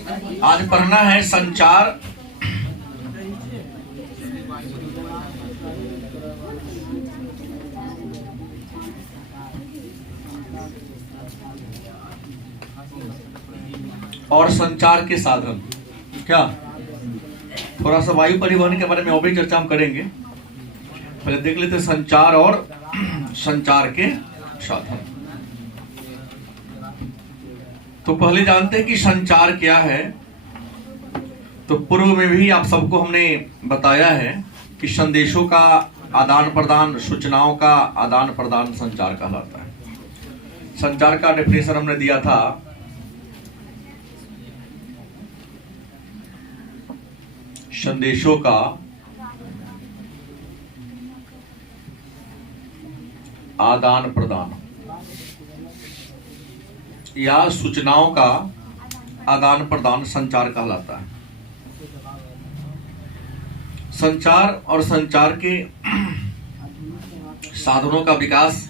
आज पढ़ना है संचार और संचार के साधन। क्या थोड़ा सा वायु परिवहन के बारे में और भी चर्चा हम करेंगे, पहले देख लेते हैं संचार और संचार के साधन। तो पहले जानते हैं कि संचार क्या है। तो पूर्व में भी आप सबको हमने बताया है कि संदेशों का आदान प्रदान, सूचनाओं का आदान प्रदान संचार कहलाता है। संचार का डेफिनेशन हमने दिया था, संदेशों का आदान प्रदान या सूचनाओं का आदान प्रदान संचार कहलाता है। संचार और संचार के साधनों का विकास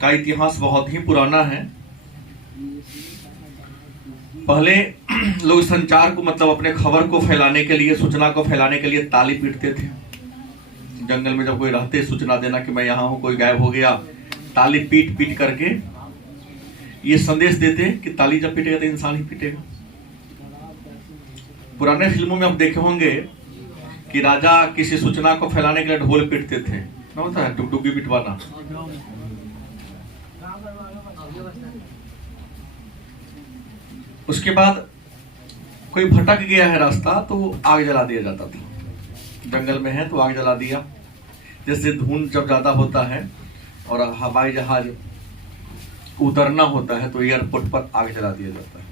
का इतिहास बहुत ही पुराना है। पहले लोग संचार को मतलब अपने खबर को फैलाने के लिए, सूचना को फैलाने के लिए ताली पीटते थे। जंगल में जब कोई रहते सूचना देना कि मैं यहाँ हूं, कोई गायब हो गया, ताली पीट पीट करके ये संदेश देते कि ताली जब पीटेगा तो इंसान ही पीटेगा। पुराने फिल्मों में आप देखे होंगे कि राजा किसी सूचना को फैलाने के लिए ढोल पीटते थे, ना होता है टुकटुकी पिटवाना। उसके बाद कोई भटक गया है रास्ता तो आग जला दिया जाता था। जंगल में है तो आग जला दिया। जैसे धुंध जब ज्यादा होता है और हवाई जहाज उतरना होता है तो एयरपोर्ट पर आग जला दिया जाता है,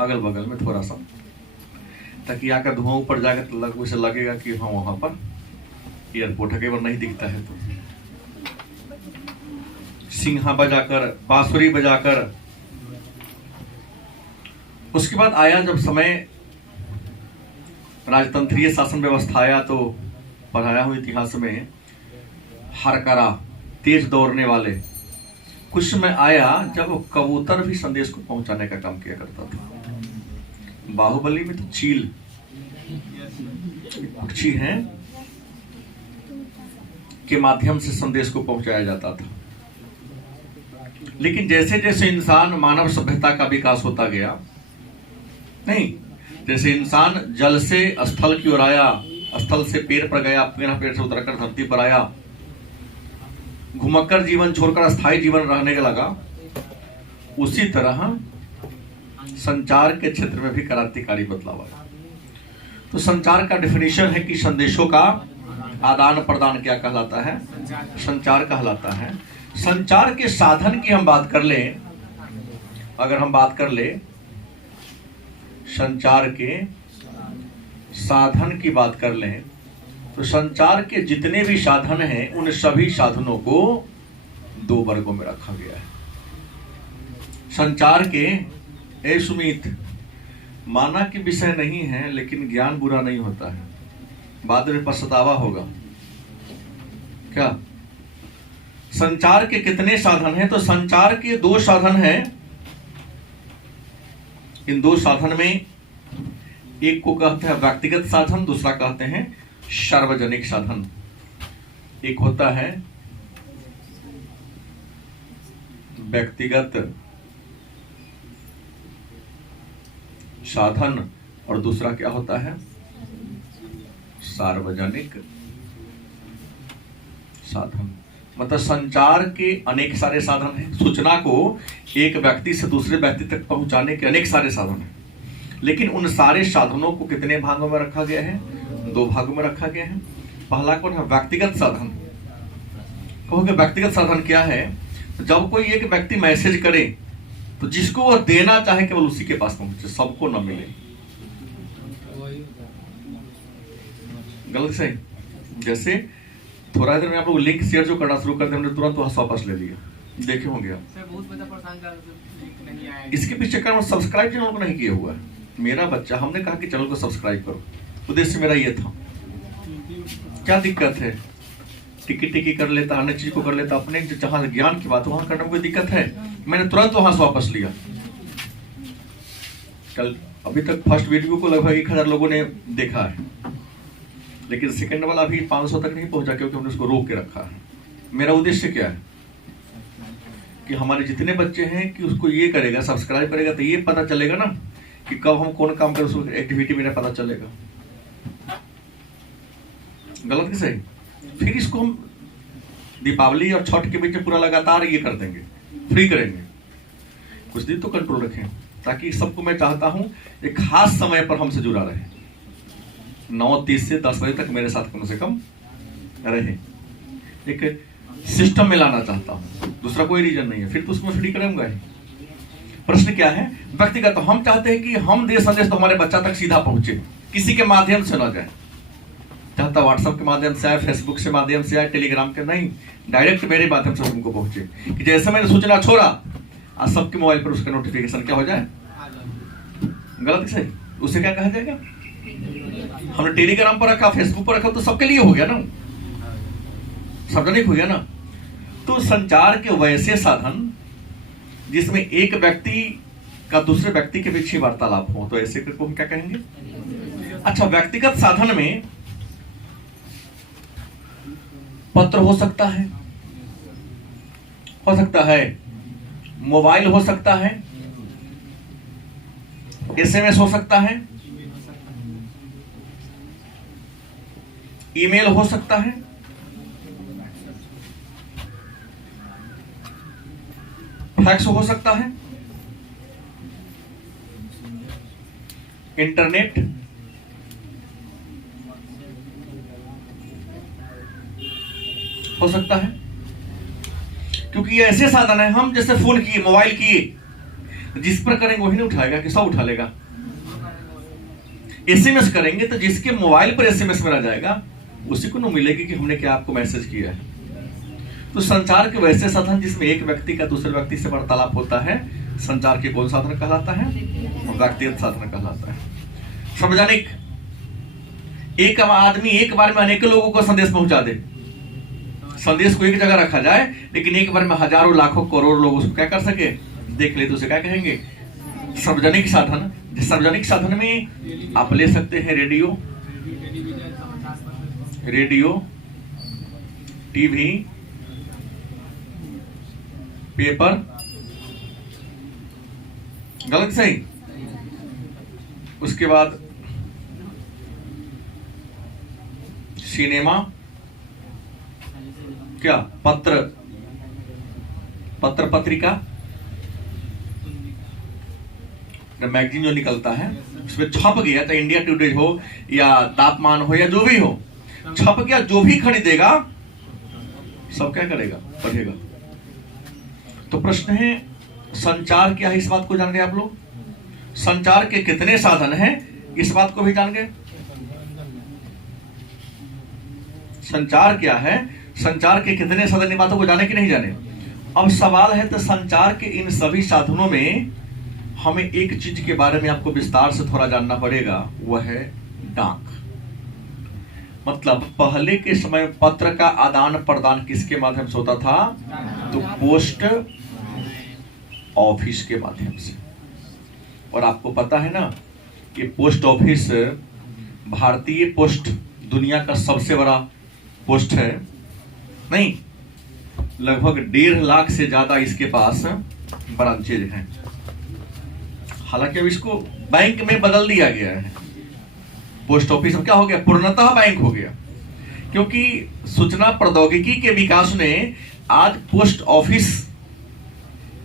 अगल बगल में थोड़ा सा, ताकि आकर धुआं ऊपर जाकर तो उसे लगेगा कि हाँ वहां पर एयरपोर्ट है। कई बार नहीं दिखता है तो सिंहा बजाकर, बांसुरी बजाकर। उसके बाद आया जब समय राजतंत्रीय शासन व्यवस्था आया तो पढ़ाया हूं इतिहास में, हरकरा, तेज दौड़ने वाले। कुछ समय आया जब कबूतर भी संदेश को पहुंचाने का काम किया करता था। बाहुबली में तो चील पक्षी हैं के माध्यम से संदेश को पहुंचाया जाता था। लेकिन जैसे जैसे इंसान, मानव सभ्यता का विकास होता गया, नहीं, जैसे इंसान जल से स्थल की ओर आया, स्थल से पेड़ पर गया, पेड़ से उतरकर धरती पर आया, घुमक्कर जीवन छोड़कर अस्थायी जीवन रहने के लगा, उसी तरह संचार के क्षेत्र में भी क्रांतिकारी बदलाव आया। तो संचार का डेफिनेशन है कि संदेशों का आदान प्रदान क्या कहलाता है? संचार कहलाता है। संचार के साधन की हम बात कर ले, अगर हम बात कर ले संचार के साधन की बात कर लें तो संचार के जितने भी साधन हैं उन सभी साधनों को दो वर्गों में रखा गया है। संचार के सुमित माना कि विषय नहीं है, लेकिन ज्ञान बुरा नहीं होता है, बाद में पछतावा होगा। क्या संचार के कितने साधन हैं? तो संचार के दो साधन हैं। इन दो साधन में एक को कहते हैं व्यक्तिगत साधन, दूसरा कहते हैं सार्वजनिक साधन। एक होता है व्यक्तिगत साधन और दूसरा क्या होता है? सार्वजनिक साधन। मतलब संचार के अनेक सारे साधन हैं। सूचना को एक व्यक्ति से दूसरे व्यक्ति तक पहुंचाने के अनेक सारे साधन हैं, लेकिन उन सारे साधनों को कितने भागों में रखा गया है? दो भागों में रखा गया है। पहला कौन है? व्यक्तिगत साधन। कहोगे व्यक्तिगत साधन क्या है? तो जब कोई एक व्यक्ति मैसेज करे तो जिसको वो देना चाहे केवल उसी के पास पहुंचे, सबको न मिले। गलत सही? जैसे थोड़ा देर में आप लोग लिंक शेयर जो करना शुरू कर दे, हमने तुरंत वहां वापस ले लिया, देखे होंगे आप। इसके पीछे कारण सब्सक्राइब चैनल को नहीं किया हुआ है। मेरा बच्चा, हमने कहा कि चैनल को सब्सक्राइब करो, उद्देश्य मेरा ये था। क्या दिक्कत है? टिकी टिकी कर लेता, अन्य चीज को कर लेता, अपने जहां ज्ञान की बात वहां करने में कोई दिक्कत है? मैंने तुरंत वहां से वापस लिया। कल अभी तक फर्स्ट वीडियो को लगभग 1000 लोगों ने देखा है, लेकिन सेकंड वाला अभी 500 तक नहीं पहुंचा, क्योंकि हमने उसको रोक के रखा है। मेरा उद्देश्य क्या है कि हमारे जितने बच्चे हैं कि उसको ये करेगा, सब्सक्राइब करेगा, तो ये पता चलेगा ना कि कब हम कौन काम करें, उसको एक्टिविटी मेरा पता चलेगा। गलत कि सही? फिर इसको हम दीपावली और छठ के बीच में पूरा लगातार ये कर देंगे, फ्री करेंगे। कुछ दिन तो कंट्रोल रखें, ताकि सबको मैं चाहता हूं एक खास समय पर हमसे जुड़ा रहे, 9:30 से 10 बजे तक मेरे साथ कम से कम रहे। एक सिस्टम में लाना चाहता हूं, दूसरा कोई रीजन नहीं है। फिर तो उसमें फ्री करूंगा ही। प्रश्न क्या है? व्यक्तिगत तो हम चाहते हैं कि हम दे संदेश तो हमारे बच्चा तक सीधा पहुंचे, किसी के माध्यम से ना जाए। चाहता व्हाट्सएप के माध्यम से आए, फेसबुक से माध्यम से आए, टेलीग्राम के नहीं, डायरेक्ट मेरे माध्यम से उनको पहुंचे। कि जैसे मैंने सूचना छोड़ा, आज सबके मोबाइल पर उसका नोटिफिकेशन क्या हो जाए। गलत से उसे क्या कहा जाएगा? हमने टेलीग्राम पर रखा, फेसबुक पर रखा, तो सबके लिए हो गया ना, सार्वजनिक हो गया ना। तो संचार के वैसे साधन जिसमें एक व्यक्ति का दूसरे व्यक्ति के पीछे वार्तालाप हो, तो ऐसे को हम क्या कहेंगे? अच्छा, व्यक्तिगत साधन में पत्र हो सकता है, मोबाइल हो सकता है, एसएमएस हो सकता है, ईमेल हो सकता है, फैक्स हो सकता है, इंटरनेट, हो सकता है। क्योंकि ये ऐसे साधन है, हम जैसे फोन किए, मोबाइल किए, जिस पर करेंगे वही नहीं उठाएगा कि सब उठा लेगा। एसएमएस करेंगे तो जिसके मोबाइल पर एसएमएस मेरा जाएगा उसी को न मिलेगी कि हमने क्या आपको मैसेज किया है। तो संचार के वैसे साधन जिसमें एक व्यक्ति का दूसरे व्यक्ति से वार्तालाप होता है, संचार के कौन साधन कहलाता है? व्यक्तिगत साधन कहलाता है। सार्वजनिक, एक आदमी एक बार में अनेकों लोगों को संदेश पहुंचा दे, संदेश को एक जगह रखा जाए, लेकिन एक बार में हजारों लाखों करोड़ों लोग उसको क्या कर सके, देख ले, तो उसे क्या कहेंगे? सार्वजनिक साधन। सार्वजनिक साधन में आप ले सकते हैं रेडियो, टीवी, पेपर। गलत सही? उसके बाद सिनेमा, क्या पत्र पत्रिका, मैगजीन जो निकलता है उसमें छप गया, तो इंडिया टुडे हो या तापमान हो या जो भी हो, छप गया, जो भी खरीदेगा सब क्या करेगा? पढ़ेगा। तो प्रश्न है, संचार क्या है? इस बात को जान गए आप लोग? संचार के कितने साधन हैं, इस बात को भी जान गए? संचार क्या है, संचार के कितने साधन, इन बातों को जाने कि नहीं जाने? अब सवाल है, तो संचार के इन सभी साधनों में हमें एक चीज के बारे में आपको विस्तार से थोड़ा जानना पड़ेगा, वह है डाक। मतलब पहले के समय पत्र का आदान प्रदान किसके माध्यम से होता था? तो पोस्ट ऑफिस के माध्यम से। और आपको पता है ना कि पोस्ट ऑफिस, भारतीय पोस्ट दुनिया का सबसे बड़ा पोस्ट है। नहीं, लगभग 1.5 लाख से ज्यादा इसके पास ब्रांचेज हैं। हालांकि अब इसको बैंक में बदल दिया गया है। पोस्ट ऑफिस अब क्या हो गया? पूर्णतः बैंक हो गया, क्योंकि सूचना प्रौद्योगिकी के विकास ने आज पोस्ट ऑफिस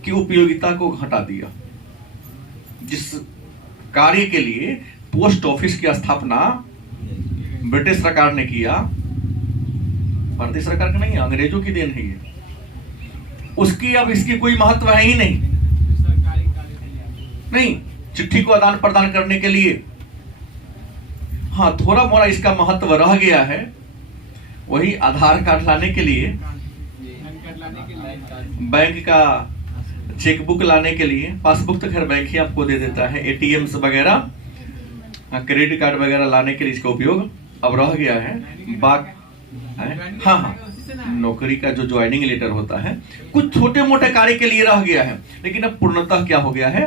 की उपयोगिता को घटा दिया। जिस कार्य के लिए पोस्ट ऑफिस की स्थापना ब्रिटिश सरकार ने किया, भारतीय सरकार का नहीं है, अंग्रेजों की देन है ये, उसकी अब इसकी कोई महत्व है ही नहीं। चिट्ठी को आदान प्रदान करने के लिए हाँ थोड़ा मोड़ा इसका महत्व रह गया है, वही आधार कार्ड लाने के लिए, बैंक का चेकबुक लाने के लिए, पासबुक तो खैर बैंक ही आपको दे देता है, एटीएम वगैरह, क्रेडिट कार्ड वगैरह लाने के लिए इसका उपयोग अब रह गया है। हाँ, नौकरी का जो ज्वाइनिंग लेटर होता है, कुछ छोटे मोटे कार्य के लिए रह गया है। लेकिन अब पूर्णतः क्या हो गया है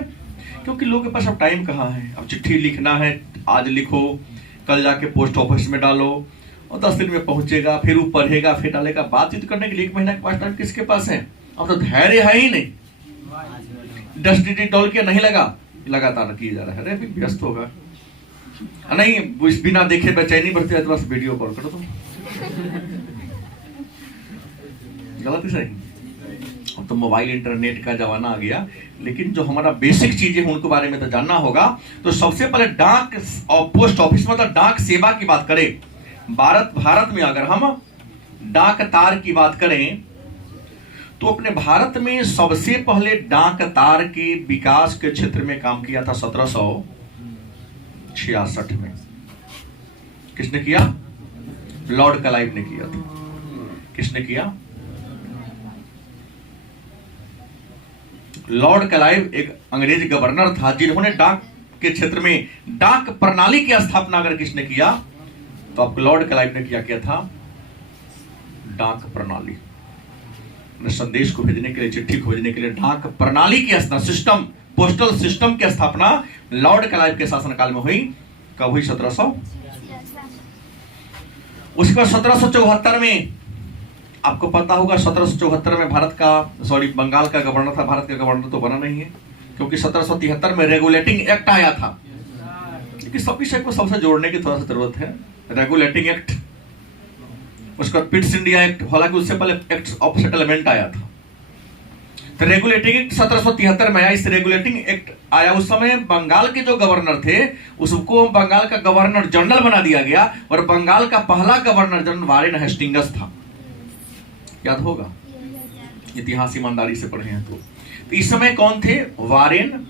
क्योंकि लोगों के पास अब टाइम कहाँ है। अब चिट्ठी लिखना है, आज लिखो, कल जाके पोस्ट ऑफिस में डालो और 10 दिन में पहुंचेगा, फिर वो पढ़ेगा, फिर डालेगा। बातचीत करने के लिए 1 महीना के पास टाइम किसके पास है? अब तो धैर्य है ही नहीं। 10 डिजिट डॉल के नहीं लगा, लगातार किया जा रहा है। अरे व्यस्त होगा नहीं, बिना देखे बेचैनी बढ़ती है तो बस वीडियो कॉल करो। तुम गलत ही सही। अब तो मोबाइल इंटरनेट का जमाना आ गया, लेकिन जो हमारा बेसिक चीजें हैं उनके बारे में तो जानना होगा। तो सबसे पहले डाक और पोस्ट ऑफिस, मतलब डाक सेवा की बात करें, भारत में अगर हम डाक तार की बात करें तो अपने भारत में सबसे पहले डाक तार के विकास के क्षेत्र में काम किया था 1766 में। किसने किया? लॉर्ड क्लाइव ने किया था। किसने किया? लॉर्ड क्लाइव एक अंग्रेज गवर्नर था जिन्होंने डाक के क्षेत्र में डाक प्रणाली की स्थापना अगर किसने किया तो आपको लॉर्ड क्लाइव ने किया था। डाक प्रणाली, संदेश को भेजने के लिए, चिट्ठी को भेजने के लिए डाक प्रणाली की सिस्टम, पोस्टल सिस्टम की स्थापना लॉर्ड क्लाइव के शासनकाल में हुई। कब हुई? 1700। उसके बाद 1774 में आपको पता होगा, 1774 में बंगाल का गवर्नर था। भारत का गवर्नर तो बना नहीं है, क्योंकि 1773 में रेगुलेटिंग एक्ट आया था। क्योंकि सब विषय को सबसे जोड़ने की थोड़ा सा जरूरत है। रेगुलेटिंग एक्ट, उसके बाद पिट्स इंडिया एक्ट, हालांकि उससे पहले एक्ट ऑफ सेटलमेंट आया था। तो रेगुलेटिंग एक्ट 1773 में आया। इस रेगुलेटिंग एक्ट आया उस समय बंगाल के जो गवर्नर थे उसको बंगाल का गवर्नर जनरल बना दिया गया, और बंगाल का पहला गवर्नर जनरल वारेन हेस्टिंग्स था। याद होगा, इतिहास ईमानदारी से पढ़े हैं तो इस समय कौन थे? Warren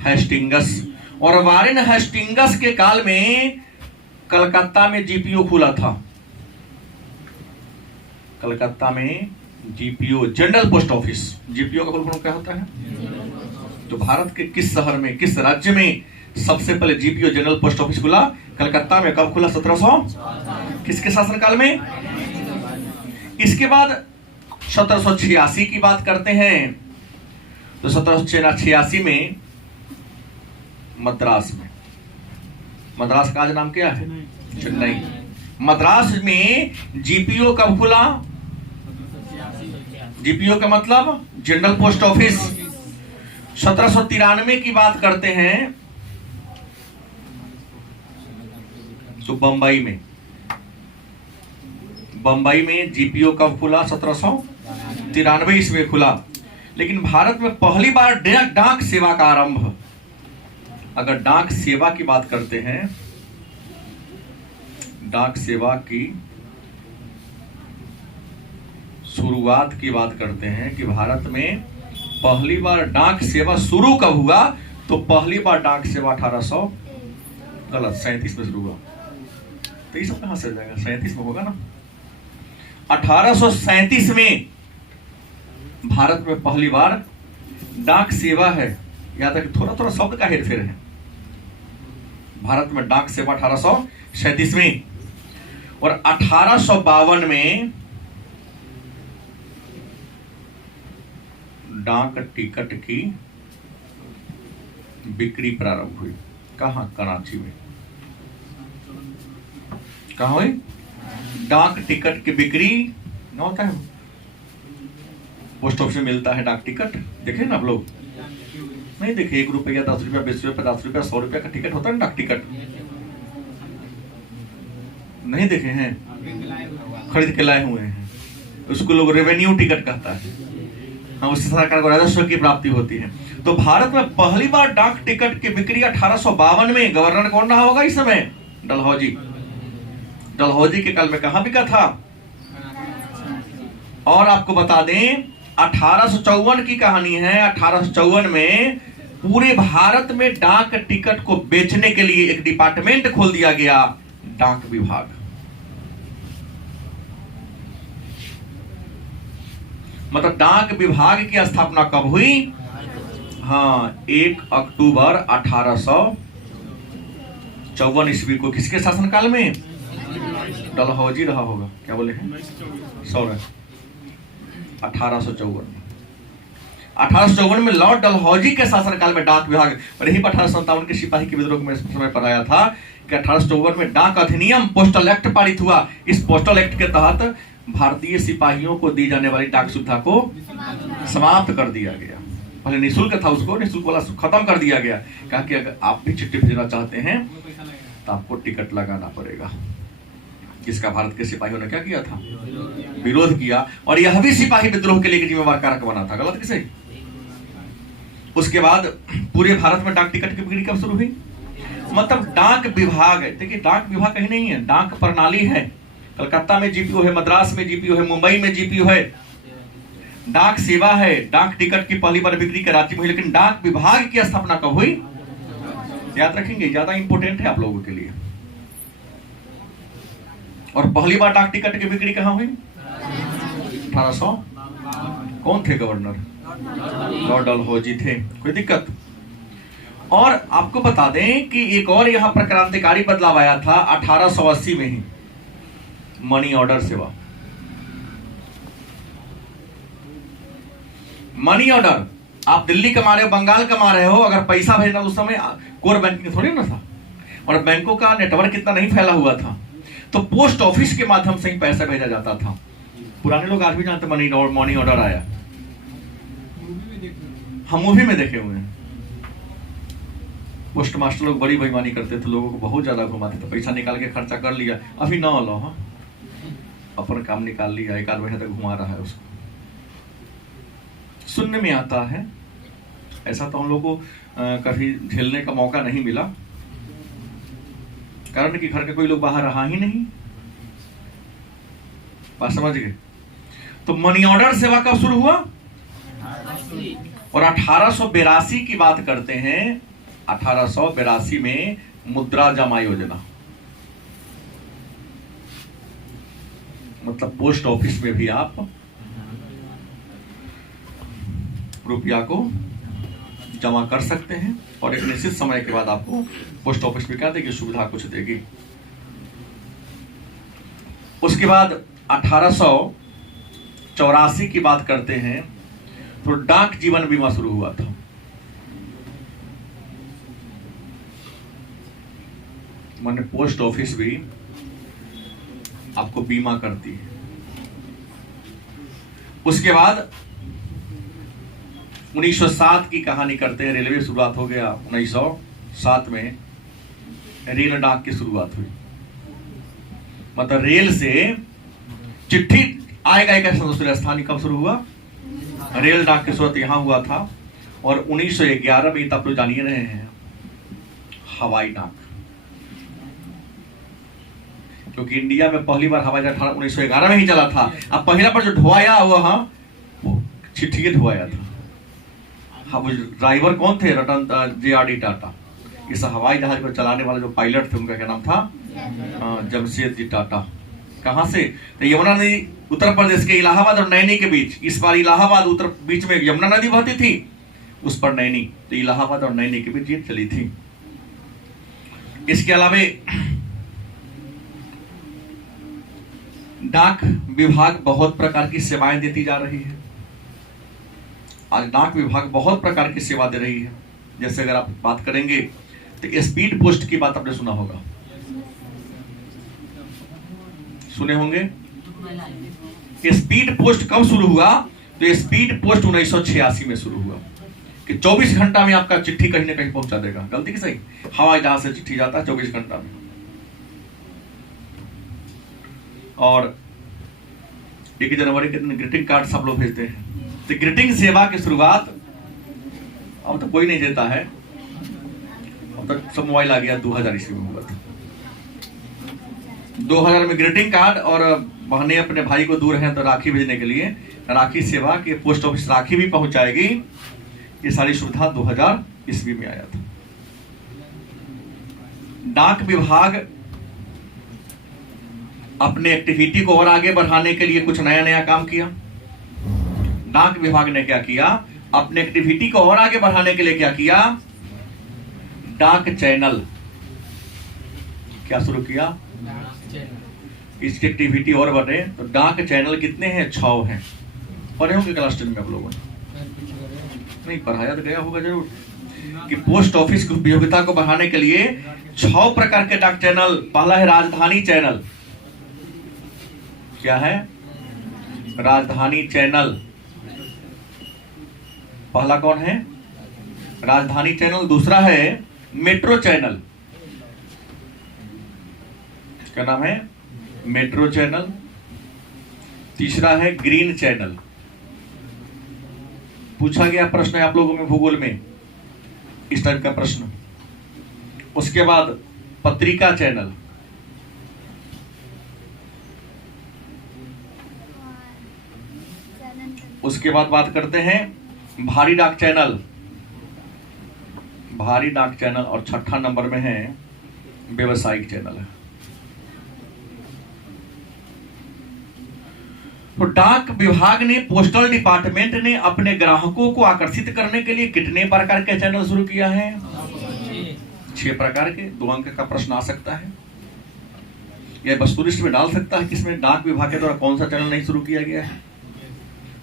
Hastings. और वारेन हेस्टिंग्स के काल में कलकत्ता में जीपीओ खुला था। कलकत्ता में GPO, general post office. GPO का फुल फॉर्म क्या होता है? तो भारत के किस शहर में, किस राज्य में सबसे पहले जीपीओ, जनरल पोस्ट ऑफिस खुला? कलकत्ता में। कब खुला? 1700। किसके शासनकाल में? इसके बाद 1786 की बात करते हैं तो 1786 में मद्रास का आज नाम क्या है? चेन्नई। मद्रास में जीपीओ कब खुला? जीपीओ का मतलब जनरल पोस्ट ऑफिस। 1793 की बात करते हैं तो बंबई में जीपीओ कब खुला? 1793 ईस्वी खुला। लेकिन भारत में पहली बार डाक सेवा का आरंभ, अगर डाक सेवा की बात करते हैं, डाक सेवा की शुरुआत की बात करते हैं कि भारत में पहली बार डाक सेवा शुरू कब हुआ? तो पहली बार डाक सेवा 37 में शुरू हुआ। तो ये सब कहां से जाएगा? 37 में होगा ना। 1837 में भारत में पहली बार डाक सेवा है। याद है कि थोड़ा थोड़ा शब्द का हेरफेर है। भारत में डाक सेवा 1837 में, और 1852 में डाक टिकट की बिक्री प्रारंभ हुई। कहां? कराची में। कहां हुई? डाक टिकट की बिक्री न होता है, पोस्ट ऑफिस में मिलता है डाक टिकट। देखे ना आप लोग? नहीं देखे? 1 रुपया, 10 रुपया, 20 रुपया, 50 रुपया, 100 रुपया का टिकट होता है डाक टिकट। नहीं देखे हैं? खरीद के लाए हुए हैं। उसको लोग रेवेन्यू टिकट कहता है। हाँ, उससे सरकार को राजस्व की प्राप्ति होती है। तो भारत में पहली बार डाक टिकट की बिक्री 1852 में। गवर्नर कौन रहा होगा इस समय? डलहौजी। डलहौजी के काल में कहां बिका था? और आपको बता दें 1854 की कहानी है। 1854 में पूरे भारत में डाक टिकट को बेचने के लिए एक डिपार्टमेंट खोल दिया गया, डाक विभाग। मतलब डाक विभाग की स्थापना कब हुई? हाँ, 1 अक्टूबर 1854 ईस्वी को। किसके शासनकाल में? डलहौजी रहा होगा। क्या बोले हैं? सॉरी, 1854 में। 1854 में लॉर्ड डलहौजी के शासनकाल में डाक विभाग, और यही 1857 के सिपाही के विद्रोह में समय पढ़ाया था कि 1854 में डाक अधिनियम पोस्टल एक्ट पारित हुआ। इस पोस्टल एक्ट के तहत भारतीय सिपाहियों को दी जाने वाली डाक सुविधा को समाप्त कर दिया गया। पहले निःशुल्क था, उसको निःशुल्क वाला खत्म कर दिया गया। कहा कि अगर आप भी चिट्ठी भेजना चाहते हैं तो आपको टिकट लगाना पड़ेगा। इसका भारत के सिपाहियों ने क्या किया था? विरोध किया, और यह भी सिपाही विद्रोह के लिए जिम्मेवार कारक बना था। गलत किसे? उसके बाद पूरे भारत में डाक टिकट की बिक्री कब शुरू हुई? मतलब डाक विभाग, देखिए डाक विभाग कहीं नहीं है, डाक प्रणाली है। कलकत्ता में जीपीओ है, मद्रास में जीपीओ है, मुंबई में जीपीओ है। डाक सेवा है। डाक टिकट की पहली बार बिक्री कराची में हुई, लेकिन डाक विभाग की स्थापना कब हुई? याद रखेंगे, ज्यादा इंपोर्टेंट है आप लोगों के लिए। और पहली बार डाक टिकट की बिक्री कहां हुई? 1800। कौन थे गवर्नर? लॉर्ड डलहौजी थे। कोई दिक्कत? और आपको बता दें कि एक और यहां पर क्रांतिकारी बदलाव आया था 1880 में ही, मनी ऑर्डर सेवा। मनी ऑर्डर, आप दिल्ली कमा रहे हो, बंगाल कमा रहे हो, अगर पैसा भेजना उस समय कोर बैंकिंग थोड़ी ना था, और बैंकों का नेटवर्क इतना नहीं फैला हुआ था, तो पोस्ट ऑफिस के माध्यम से ही पैसा भेजा जाता था। पुराने लोग आज भी जानते मनी ऑर्डर आया, हम मूवी में देखे हुए हैं। पोस्ट मास्टर लोग बड़ी बेईमानी करते थे, लोगों को बहुत ज्यादा घुमाते थे, पैसा निकाल के खर्चा कर लिया, अभी ना लो, हाँ अपन काम निकाल लिया, एक आध महीने तक घुमा रहा है उसको। सुनने में आता है, ऐसा तो हम लोग को कभी झेलने का मौका नहीं मिला, कारण कि घर के कोई लोग बाहर रहा ही नहीं। बात समझ गए? तो मनी ऑर्डर सेवा कब शुरू हुआ? और 1882 की बात करते हैं। 1882 में मुद्रा जमा योजना, मतलब पोस्ट ऑफिस में भी आप रुपया को जमा कर सकते हैं, और एक निश्चित समय के बाद आपको पोस्ट ऑफिस में क्या देगी? सुविधा कुछ देगी। उसके बाद 1884 की बात करते हैं तो डाक जीवन बीमा शुरू हुआ था। माने पोस्ट ऑफिस भी आपको बीमा करती है। उसके बाद 1907 की कहानी करते हैं। रेलवे शुरुआत हो गया 1907 में, रेल डाक की शुरुआत हुई। मतलब रेल से चिट्ठी आएगा एक दूसरे स्थान, कब शुरू हुआ? रेल डाक की शुरुआत यहां हुआ था। और 1911 में, तब तो जानिए रहे हैं, हवाई डाक, क्योंकि इंडिया में पहली बार हवाई जहाज 1911 में ही चला था। अब पहला पर जो ढुआया वो चिट्ठी के ढुआया था। वो ड्राइवर कौन थे? रतन JRD टाटा। इस हवाई जहाज को चलाने वाला जो पायलट थे उनका क्या नाम था? जमशेदजी टाटा। कहां से? तो यमुना नदी, उत्तर प्रदेश के इलाहाबाद और नैनी के बीच। इस बार इलाहाबाद उत्तर बीच में यमुना नदी बहती थी, उस पर नैनी, तो इलाहाबाद और नैनी के बीच ये चली थी। इसके अलावा डाक विभाग बहुत प्रकार की सेवाएं देती जा रही है। आज डाक विभाग बहुत प्रकार की सेवा दे रही है। जैसे अगर आप बात करेंगे तो स्पीड पोस्ट की बात आपने सुना होगा, सुने होंगे। स्पीड पोस्ट कब शुरू हुआ? तो स्पीड पोस्ट 1986 में शुरू हुआ कि 24 घंटा में आपका चिट्ठी कहीं ना कहीं पहुंचा देगा। गलती की सही? हवाई जहाज से चिट्ठी जाता है 24 घंटा में। और 1 जनवरी के दिन ग्रीटिंग कार्ड सब लोग भेजते हैं। तो ग्रीटिंग सेवा की शुरुआत अब तो कोई नहीं देता है, अब तक सब मोबाइल आ गया। 2000 ईस्वी में हुआ था। 2000 में ग्रीटिंग कार्ड, और बहनें अपने भाई को दूर हैं तो राखी भेजने के लिए राखी सेवा के पोस्ट ऑफिस राखी भी पहुंचाएगी। ये सारी सुविधा 2000 ईस्वी में आया था। डाक विभाग अपने एक्टिविटी को और आगे बढ़ाने के लिए कुछ नया नया काम किया। डाक विभाग ने क्या किया? अपने एक्टिविटी को और आगे बढ़ाने के लिए क्या किया? डाक चैनल क्या शुरू किया? इसकी एक्टिविटी और बढ़े तो डाक चैनल कितने हैं? 6 हैं। पढ़े होंगे क्लास 10 में आप लोगों ने? नहीं पढ़ाया तो गया होगा जरूर कि पोस्ट ऑफिस की उपयोगिता को बढ़ाने के लिए 6 प्रकार के डाक चैनल। पहला है राजधानी चैनल। क्या है? राजधानी चैनल। पहला कौन है? राजधानी चैनल। दूसरा है मेट्रो चैनल। क्या नाम है? Metro channel. तीसरा है ग्रीन चैनल। पूछा गया प्रश्न है आप लोगों में भूगोल में इस टाइप का प्रश्न। उसके बाद पत्रिका चैनल। उसके बाद बात करते हैं भारी डाक चैनल। भारी डाक चैनल। और छठा नंबर में है व्यवसायिक चैनल। तो डाक विभाग ने, पोस्टल डिपार्टमेंट ने अपने ग्राहकों को आकर्षित करने के लिए कितने प्रकार के चैनल शुरू किया है? 6 प्रकार के। 2 अंक का प्रश्न आ सकता है, यह वस्तुनिष्ठ में डाल सकता है कि इसमें डाक विभाग के द्वारा कौन सा चैनल नहीं शुरू किया गया है।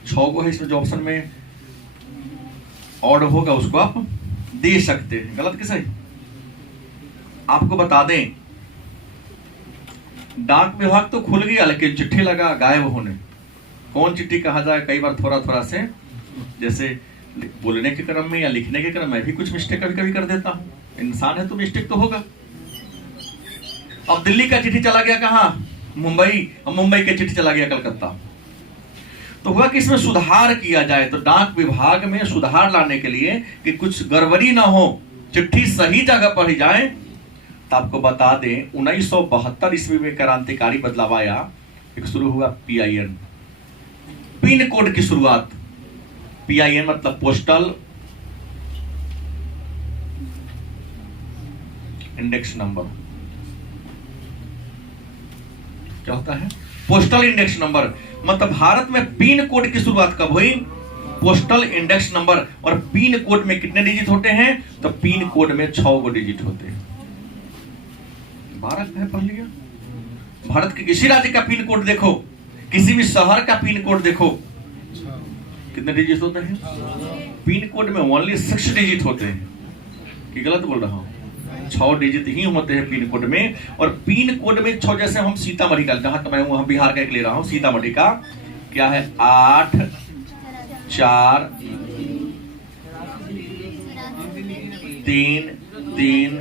6 को है इसमें, जो ऑप्शन में ऑड होगा उसको आप दे सकते हैं। गलत कि सही? आपको बता दें, डाक विभाग तो खुल गया लेकिन चिट्ठी लगा गायब होने। कौन चिट्ठी कहा जाए? कई बार थोड़ा थोड़ा से, जैसे बोलने के क्रम में या लिखने के क्रम में भी कुछ मिस्टेक कभी कभी कर देता हूं। इंसान है तो मिस्टेक तो होगा। अब दिल्ली का चिट्ठी चला गया कहां? मुंबई। अब मुंबई के चिट्ठी चला गया कलकत्ता। तो हुआ कि इसमें सुधार किया जाए। तो डाक विभाग में सुधार लाने के लिए कि कुछ गड़बड़ी ना हो, चिट्ठी सही जगह पढ़ी जाए, तो आपको बता दें 1972 ईस्वी में क्रांतिकारी बदलाव आया। एक शुरू हुआ PIN, पिन कोड की शुरुआत। PIN मतलब पोस्टल इंडेक्स नंबर। क्या होता है? Postal index number. मतलब भारत में पिन कोड की शुरुआत कब हुई? Postal index number. और पिन कोड में कितने डिजिट होते हैं? तो पिन कोड में 6 गो डिजिट होते हैं। भारत है, पढ़ लिया। भारत के किसी राज्य का पिन कोड देखो, किसी भी शहर का पिन कोड देखो, कितने डिजिट होते हैं? पिन कोड में ओनली 6 डिजिट होते हैं। कि गलत बोल रहा हूं? 6 डिजिट ही होते हैं पिन कोड में। और पिन कोड में 6, जैसे हम सीतामढ़ी का, जहां मैं हूं, हम बिहार का एक ले रहा हूं, सीतामढ़ी का क्या है? 8 4 3 3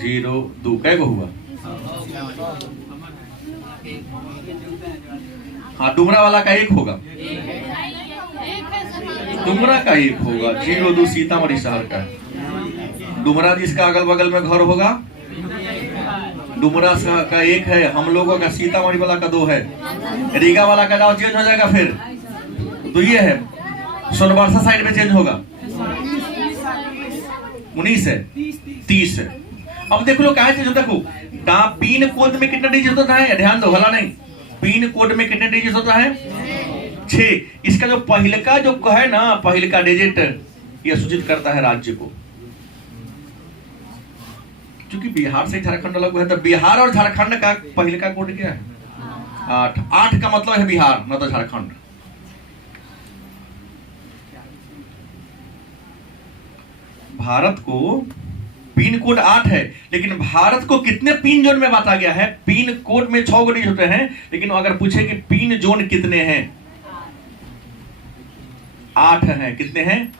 0 2। कै गो हुआ? हाँ, डुमरा वाला का 1 होगा। डुमरा का 1 होगा। 0 2 सीतामढ़ी शहर का। डुमरा जिसका अगल बगल में घर होगा, डुमरा का 1 है। हम लोगों का सीतामढ़ी वाला का 2 है। रीगा वाला का जाओ चेंज हो जाएगा फिर। तो ये है सोनबरसा साइड में चेंज होगा। 19 है, 30 है। अब देख लो क्या चीज। देखो पिन कोड में कितना डिजिट होता है? ध्यान दो, भला नहीं। पिन कोड में कितने डिजिट होता है? 6। इसका जो पहिलका जो है ना, पहिलका डिजिट, यह सूचित करता है राज्य को। क्योंकि बिहार से झारखंड अलग है, तो बिहार और झारखंड का पहिलका कोड क्या है? 8। 8 का मतलब है बिहार, न तो झारखंड। भारत को पिन कोड 8 है, लेकिन भारत को कितने पिन जोन में बांटा गया है? पिन कोड में 6 गो डिजिट होते हैं, लेकिन अगर पूछे कि पिन जोन कितने हैं? 8 हैं। कितने हैं?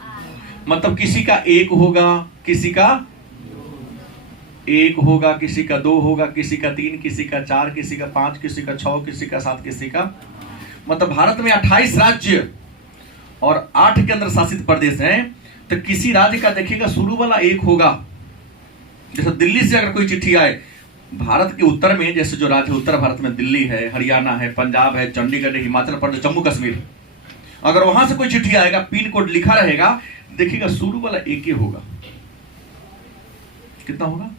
मतलब किसी का 1 होगा, किसी का 1 होगा, किसी का 2 होगा, किसी का 3, किसी का 4, किसी का 5, किसी का 6, किसी का 7, किसी का। मतलब भारत में 28 राज्य और 8 केंद्र शासित प्रदेश हैं। तो किसी राज्य का देखिएगा शुरू वाला 1 होगा। जैसे दिल्ली से अगर कोई चिट्ठी आए, भारत के उत्तर में, जैसे जो राज्य उत्तर भारत में दिल्ली है, हरियाणा है, पंजाब है, चंडीगढ़ है, हिमाचल प्रदेश, जम्मू कश्मीर, अगर वहां से कोई चिट्ठी आएगा, पिन कोड लिखा रहेगा, देखिएगा शुरू वाला 1 ही होगा। कितना होगा?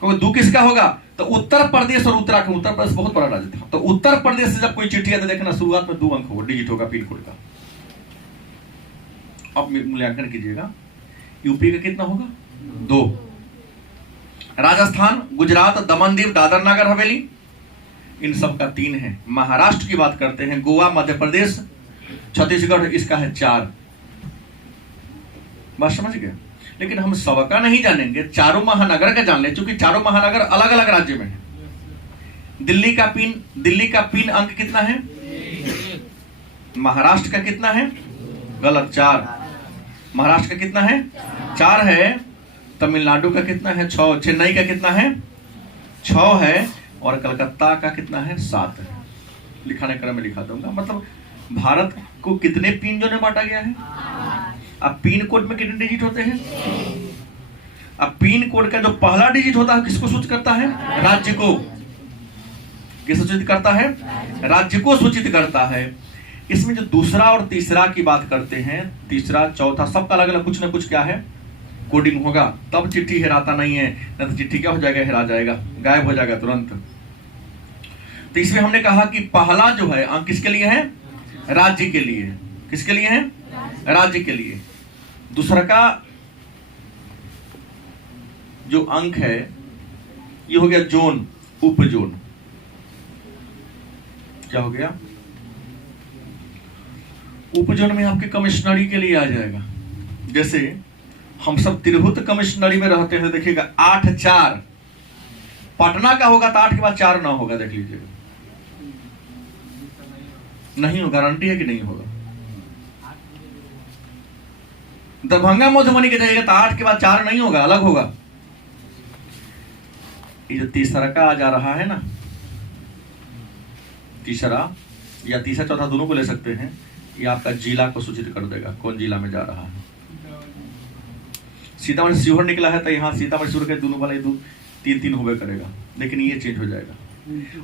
क्योंकि 2 किसका होगा? तो उत्तर प्रदेश और उत्तराखंड। उत्तर प्रदेश बहुत बड़ा राज्य था, तो उत्तर प्रदेश से जब कोई चिट्ठी आती, देखना शुरुआत में 2 अंक होगा, डिजिट होगा पिन कोड का। अब मूल्यांकन कीजिएगा। यूपी का कितना होगा? 2। राजस्थान, गुजरात, दमन दीव, दादर नगर हवेली, इन सब का 3 है। महाराष्ट्र की बात करते हैं, गोवा, मध्य प्रदेश, छत्तीसगढ़, इसका है 4। बात समझ गए? लेकिन हम सबका नहीं जानेंगे, चारों महानगर का जान ले, क्योंकि चारों महानगर अलग अलग राज्य में है। दिल्ली का पिन अंक कितना है? महाराष्ट्र का कितना है? गलत, 4। महाराष्ट्र का कितना है? 4 है। तमिलनाडु का कितना है? 6। चेन्नई का कितना है? 6 है। और कलकत्ता का कितना है? 7 है। लिखाने क्रम में लिखा दूंगा। मतलब भारत को कितने पिन जोन में बांटा गया है? अब पिन कोड में कितने डिजिट होते हैं? अब पिन कोड का जो पहला डिजिट होता है किसको सूचित करता है? राज्य को। किस सूचित करता है? राज्य को सूचित करता है। इसमें जो दूसरा और तीसरा की बात करते हैं, तीसरा चौथा सबका अलग अलग कुछ ना कुछ क्या है? कोडिंग होगा, तब चिट्ठी हेराता नहीं है। नहीं तो चिट्ठी क्या हो जाएगा? हेरा जाएगा, गायब हो जाएगा तुरंत। तो इसमें हमने कहा कि पहला जो है अंक किसके लिए है? राज्य के लिए। किसके लिए है? राज्य के लिए। दूसरा का जो अंक है ये हो गया जोन, उप जोन। क्या हो गया? उप जोन में आपके कमिश्नरी के लिए आ जाएगा। जैसे हम सब तिरहुत कमिश्नरी में रहते हैं, देखिएगा 8-4। पटना का होगा तो 8 के बाद 4 ना होगा, देख लीजिएगा। नहीं हो, गारंटी है कि नहीं होगा। दरभंगा मधुबनी के जाइएगा तो 8 के बाद 4 नहीं होगा, अलग होगा। ये जो तीसरा का आ जा रहा है ना, तीसरा या तीसरा चौथा दोनों को ले सकते हैं। ये आपका जिला को सूचित कर देगा, कौन जिला में जा रहा है। सीतामढ़ी शिवहर निकला है तो यहाँ सीतामढ़ी शिवहर के दोनों वाले 3-3 होवे करेगा, लेकिन ये चेंज हो जाएगा।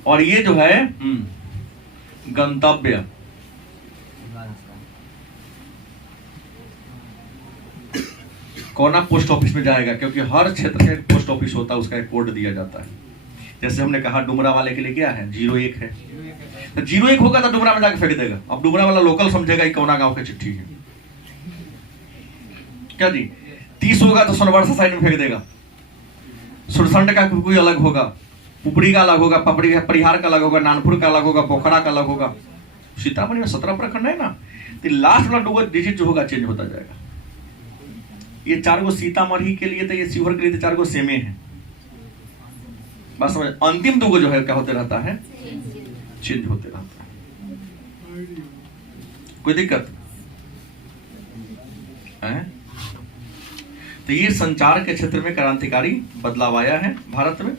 और ये जो है गंतव्य, कोना पोस्ट ऑफिस में जाएगा, क्योंकि हर क्षेत्र का एक पोस्ट ऑफिस होता है, उसका एक कोड दिया जाता है। जैसे हमने कहा डुमरा वाले के लिए क्या है? 01 है। तो 01 होगा तो डुमरा में जाके फेंक देगा। अब डुमरा वाला लोकल समझेगा कि कौना गांव की चिट्ठी है। क्या जी? 30 होगा तो सोनवर्षा साइड में फेंक देगा। सुरसंड का कोई अलग होगा, पुपड़ी का अलग होगा, परिहार का अलग होगा, नानपुर का अलग होगा, पोखरा का अलग होगा। सीतामढ़ी में 17 प्रखंड है ना, तो लास्ट वाला 2 डिजिट जो होगा चेंज होता जाएगा। ये 4 गो सीतामढ़ी के लिए तो, ये शिवहर के लिए तो 4 गो सेमे है। बस समझ। अंतिम 2 गो जो है क्या होते रहता है? चेंज होते रहता है। कोई दिक्कत है? तो ये संचार के क्षेत्र में क्रांतिकारी बदलाव आया है भारत में।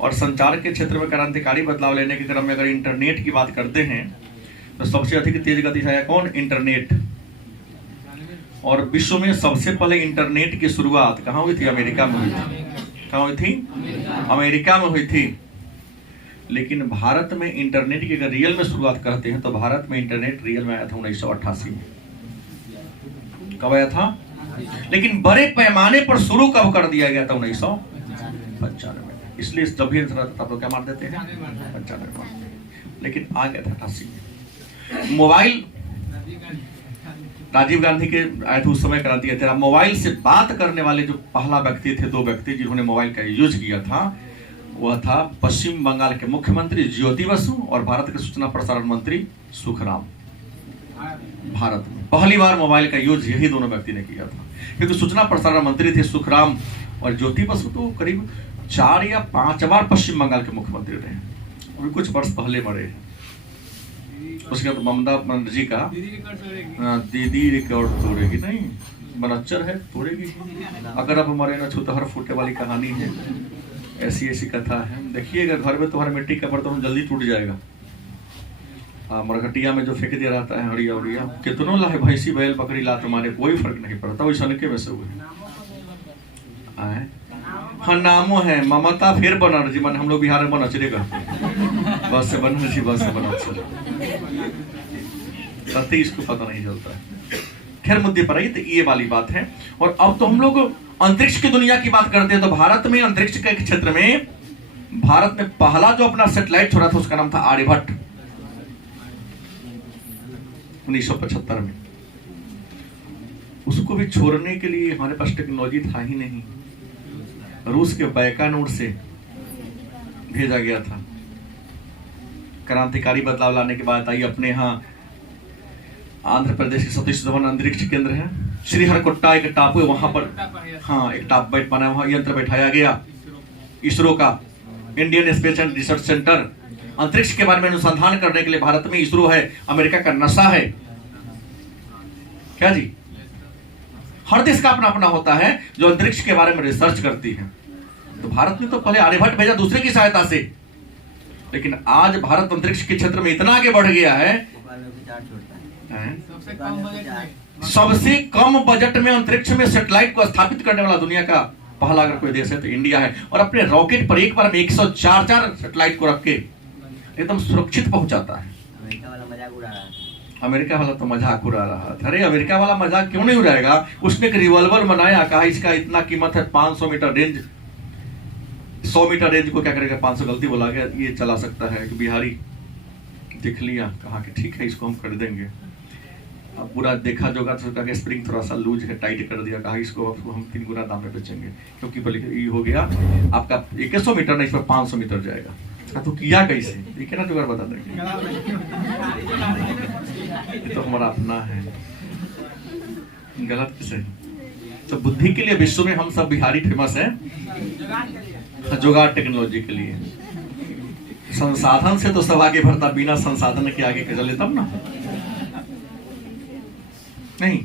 और संचार के क्षेत्र में क्रांतिकारी बदलाव लेने के क्रम में अगर इंटरनेट की बात करते हैं तो सबसे अधिक तेज गति से आया कौन? इंटरनेट। और विश्व में सबसे पहले इंटरनेट की शुरुआत कहाँ हुई थी? अमेरिका में हुई थी। कहाँ हुई थी? अमेरिका में हुई थी। लेकिन भारत में इंटरनेट की अगर रियल में शुरुआत करते हैं तो भारत में इंटरनेट रियल में आया था 1988 में। कब आया था? लेकिन बड़े पैमाने पर शुरू कब कर दिया गया था? 1995 में। इसलिए जब भी तब तो क्या मार देते हैं? 95 मारते हैं। लेकिन आ गया था 88 में। मोबाइल राजीव गांधी के आए थे उस समय क्रांति थे। मोबाइल से बात करने वाले जो पहला व्यक्ति थे, 2 व्यक्ति जिन्होंने मोबाइल का यूज किया था, वह था पश्चिम बंगाल के मुख्यमंत्री ज्योति बसु और भारत के सूचना प्रसारण मंत्री सुखराम। भारत में पहली बार मोबाइल का यूज यही दोनों व्यक्ति ने किया था, क्योंकि सूचना प्रसारण मंत्री थे सुखराम और ज्योति बसु तो करीब 4 या 5 बार पश्चिम बंगाल के मुख्यमंत्री रहे। अभी कुछ वर्ष पहले मरे हैं। उसके बाद ममता बनर्जी का दीदी रिकॉर्ड तोड़ेगी, नहीं बनच्चर है तोड़ेगी। अगर अब मरे ना छूतहर फूटे वाली कहानी है, ऐसी ऐसी कथा है। देखिएगा घर में तुम्हारे मिट्टी का बर्तन जल्दी टूट जाएगा। मरघटिया में जो फेंक दिया रहता है हड़िया उड़िया, कितनों लाए भैंसी बैल बकरी ला तुम्हारे कोई फर्क नहीं पड़ता, वही सनके में से हुए। हाँ नामो है ममता फिर बनर्जी, मन हम लोग बिहार में बनचरे करते हैं, बस से बनर्जी बस से बनर्जी, इसको पता नहीं चलता है। खैर मुद्दे पर आई तो ये वाली बात है। और अब तो हम लोग अंतरिक्ष की दुनिया की बात करते हैं, तो भारत में अंतरिक्ष के क्षेत्र में भारत ने पहला जो अपना सैटेलाइट छोड़ा था उसका नाम था आर्यभट्ट 1975 में। उसको भी छोड़ने के लिए हमारे पास टेक्नोलॉजी था ही नहीं, रूस के बैकानूर से भेजा गया था। क्रांतिकारी बदलाव लाने के बाद आई अपने यहाँ आंध्र प्रदेश के सतीश धवन अंतरिक्ष केंद्र है। श्रीहरिकोटा एक टापू है, वहां पर हाँ एक टाप बना, वहां यंत्र बैठाया गया इसरो का, Indian space and research centre. अंतरिक्ष के बारे में अनुसंधान करने के लिए भारत में इसरो है, अमेरिका का नसा है। क्या जी, हर देश का अपना अपना होता है जो अंतरिक्ष के बारे में रिसर्च करती है। तो भारत ने तो पहले आर्यभट्ट भेजा दूसरे की सहायता से, लेकिन आज भारत अंतरिक्ष के क्षेत्र में इतना आगे बढ़ गया है, सबसे कम बजट में अंतरिक्ष में सैटेलाइट को स्थापित करने वाला दुनिया का पहला अगर कोई देश है तो इंडिया है। और अपने रॉकेट पर एक बार में 104 सैटेलाइट को रख के एकदम सुरक्षित पहुंचाता है। अमेरिका वाला तो मजाक उड़ा रहा था। अरे अमेरिका वाला मजाक क्यों नहीं उड़ाएगा, उसने एक रिवॉल्वर बनाया, कहा इसका इतना कीमत है 500 मीटर रेंज, 100 मीटर रेंज को क्या करेगा, 500 गलती बोला गया, ये चला सकता है। कि बिहारी देख लिया, कहा कि ठीक है इसको हम खरीदेंगे। अब पूरा देखा जोगा तो स्प्रिंग थोड़ा सा लूज है, टाइट कर दिया, कहा इसको हम 3 गुना दाम में बेचेंगे, क्योंकि ये हो गया आपका 100 मीटर नहीं, इस पर 500 मीटर जाएगा। तो किया कैसे, ये क्या ना जुगाड़ बता देंगे, तो हमारा अपना है, गलत किसे। तो बुद्धि के लिए विश्व में हम सब बिहारी फेमस है, जुगाड़ टेक्नोलॉजी के लिए। संसाधन से तो सब आगे बढ़ता, बिना संसाधन के आगे चले तब ना। नहीं,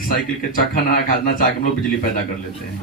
साइकिल के चक्का ना खादना चाह के हम लोग बिजली पैदा कर लेते हैं।